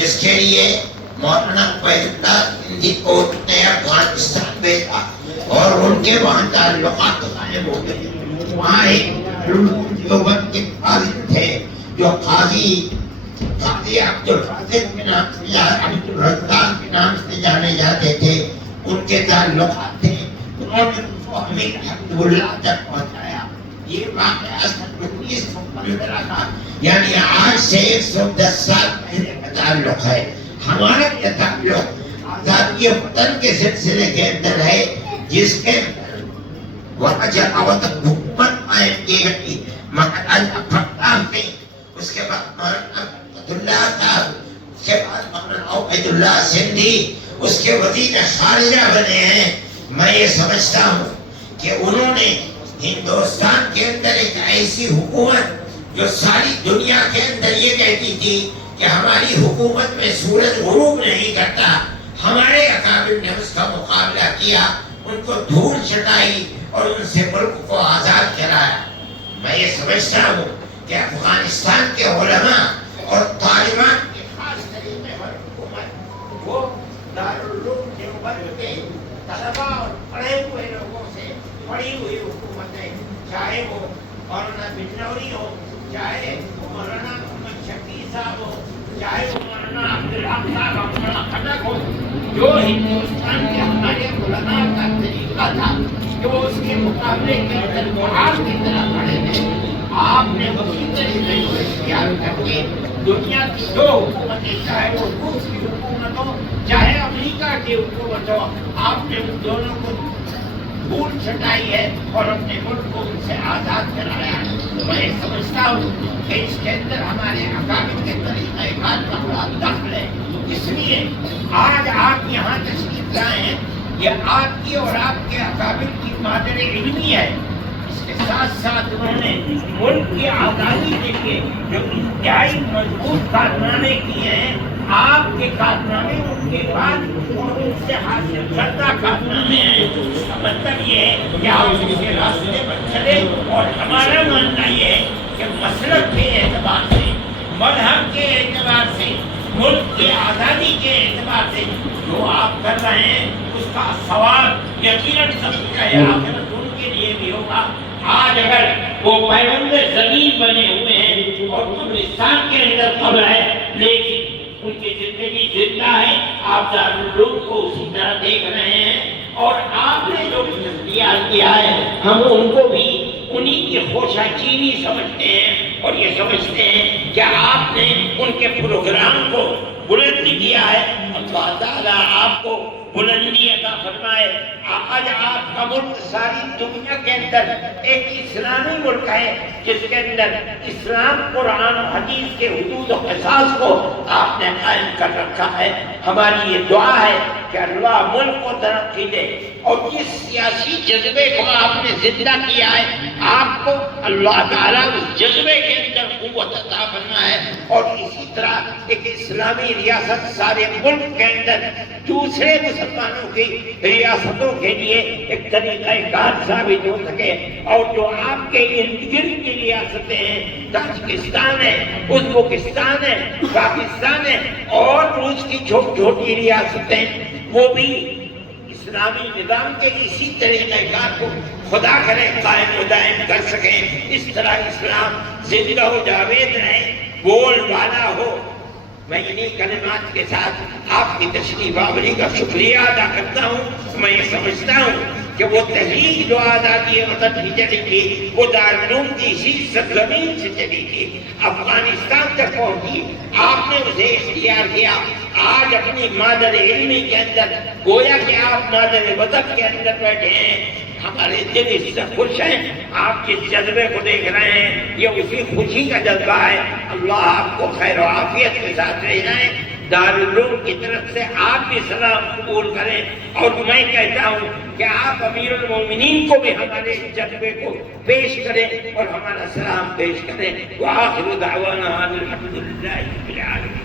جس کے لیے مولانا عبیداللہ سندھی کو نے افغانستان بھیجا اور ان کے وہاں تعلقات قائم ہو گئے. وہاں ایک دیوبند کے قاضی تھے جو قاضی عبد الرزاق کے نام سے جانے جاتے تھے. ان کے تعلقات تھے. انہوں نے ان کو امیر حبیب اللہ تک پہنچایا. یہ واقعہ 1915 کا یعنی آج سے 110 سال پہلے کا تعلق ہے. ہمارا یہ تعلق آزادی وطن کے سلسلے کے اندر ہے جس کے وہاں جماعت حکومت قائم کی گئی مولانا فقام نے. اس کے بعد مولانا عبداللہ صاحب, اس کے بعد مولانا عبیداللہ سندھی اس کے وزیر خارجہ بنے ہیں. میں یہ سمجھتا ہوں کہ انہوں نے ہندوستان کے اندر ایک ایسی حکومت جو ساری دنیا کے اندر یہ کہتی تھی کہ ہماری حکومت میں سورج غروب نہیں کرتا, ہمارے اکابر نے اس کا مقابلہ کیا, ان کو دھول چٹائی اور ان سے ملک کو آزاد کرایا. میں یہ سمجھتا ہوں کہ افغانستان کے علماء اور طالبان کے خاص طریقے پر حکومت وہ دارالعلوم دیوبند کے طلباء اور پڑھے ہوئے لوگوں سے پڑھی ہوئی حکومتیں, چاہے وہ مولانا بجنوری ہو, چاہے مولانا محمد شفیع صاحب ہو, چاہے وہ مولانا عبدالحق صاحب, مولانا خٹک ہو, جو ہندوستان کے ہمارے علماء کا طریقہ تھا جو اس کے مقابلے کے اندر محاذ کی طرح کھڑے تھے, آپ نے اسی طریقے کو اختیار کر کے دنیا کی دو حکومتیں, چاہے وہ روس کی حکومت ہو چاہے امریکہ کی حکومت ہو, آپ نے ان دونوں کو دھول چٹائی ہے اور اپنے ملک کو ان سے آزاد کرایا. میں سمجھتا ہوں کہ اس کے اندر ہمارے اکابر کے طریقہ کار کا بڑا دخل ہے. اس لیے آج آپ یہاں تشریف لائے ہیں, یہ آپ کی اور آپ کے اکابر کی مادر علمی ہے. اس کے ساتھ ساتھ انہوں نے ملک کی آزادی کے لیے جو انتہائی مضبوط کارنامے کیے ہیں, آپ کے کارنامے ان کے بعد ان سے حاصل کردہ کارنامے ہیں. اس کا مطلب یہ ہے کہ آپ ان کے راستے پر چلے, اور ہمارا ماننا یہ ہے کہ مسلک کے اعتبار سے, مذہب کے اعتبار سے, ملک کی آزادی کے اعتبار سے جو آپ کر رہے ہیں اس کا ثواب یقیناً سب کا آخرت ان کے لیے بھی ہوگا. آج اگر وہ پیغمبر زمین بنے ہوئے ہیں اور قبرستان کے اندر قبر ہے لیکن ان کی زندگی زندہ ہے, آپ دارالعلوم کو اسی طرح دیکھ رہے ہیں, اور آپ نے جو اختیار کیا ہے ہم ان کو بھی انہی کی خوشا چینی سمجھتے ہیں, اور یہ سمجھتے ہیں کہ آپ نے ان کے پروگرام کو بلند کیا ہے. اللہ تعالیٰ آپ کو بلندی عطا فرمائے. آج آپ کا ملک ساری دنیا کے اندر ایک اسلامی ملک ہے جس کے اندر اسلام قرآن و حدیث کے حدود و قصاص کو آپ نے قائم کر رکھا ہے. ہماری یہ دعا ہے کہ اللہ ملک کو ترقی دے, اور جس سیاسی جذبے کو آپ نے زندہ کیا ہے آپ کو اللہ تعالیٰ اس جذبے کے اندر قوت عطا فرمائے, اور اسی طرح ایک اسلامی ریاست سارے ملک کے اندر دوسرے مسلمانوں کی ریاستوں کے لیے ایک طریقہ کار ثابت ہو سکے. اور جو آپ کے ارد گرد کی ریاستیں ہیں, تاجکستان ہے, ازبکستان ہے, پاکستان ہے, اور روس کی چھوٹی چھوٹی ریاستیں, وہ بھی اسلامی نظام کے اسی طریقہ کار کو خدا کرے قائم و دائم کر سکیں. اس طرح اسلام زندہ و جاوید رہے, بول بالا ہو. میں انہی کلمات کے ساتھ آپ کی تشریف آوری کا شکریہ ادا کرتا ہوں. میں یہ سمجھتا ہوں کہ وہ تحریک جو آزادی وطن کی چلی تھی وہ دارالعلوم کی اسی سرزمین سے چلی تھی, افغانستان تک پہنچی, آپ نے اسے اختیار کیا. آج اپنی مادر علمی کے اندر گویا کہ آپ مادر وطن کے اندر بیٹھے ہیں. ہمارے دل اس سے خوش ہیں, آپ جس جذبے کو دیکھ رہے ہیں یہ اسی خوشی کا جذبہ ہے. اللہ آپ کو خیر و عافیت کے ساتھ لے جائیں. دارالعلوم کی طرف سے آپ بھی سلام قبول کریں, اور میں کہتا ہوں کہ آپ امیر المومنین کو بھی ہمارے جذبے کو پیش کریں اور ہمارا سلام پیش کریں. وآخر دعوانا الحمدللہ رب العالمین.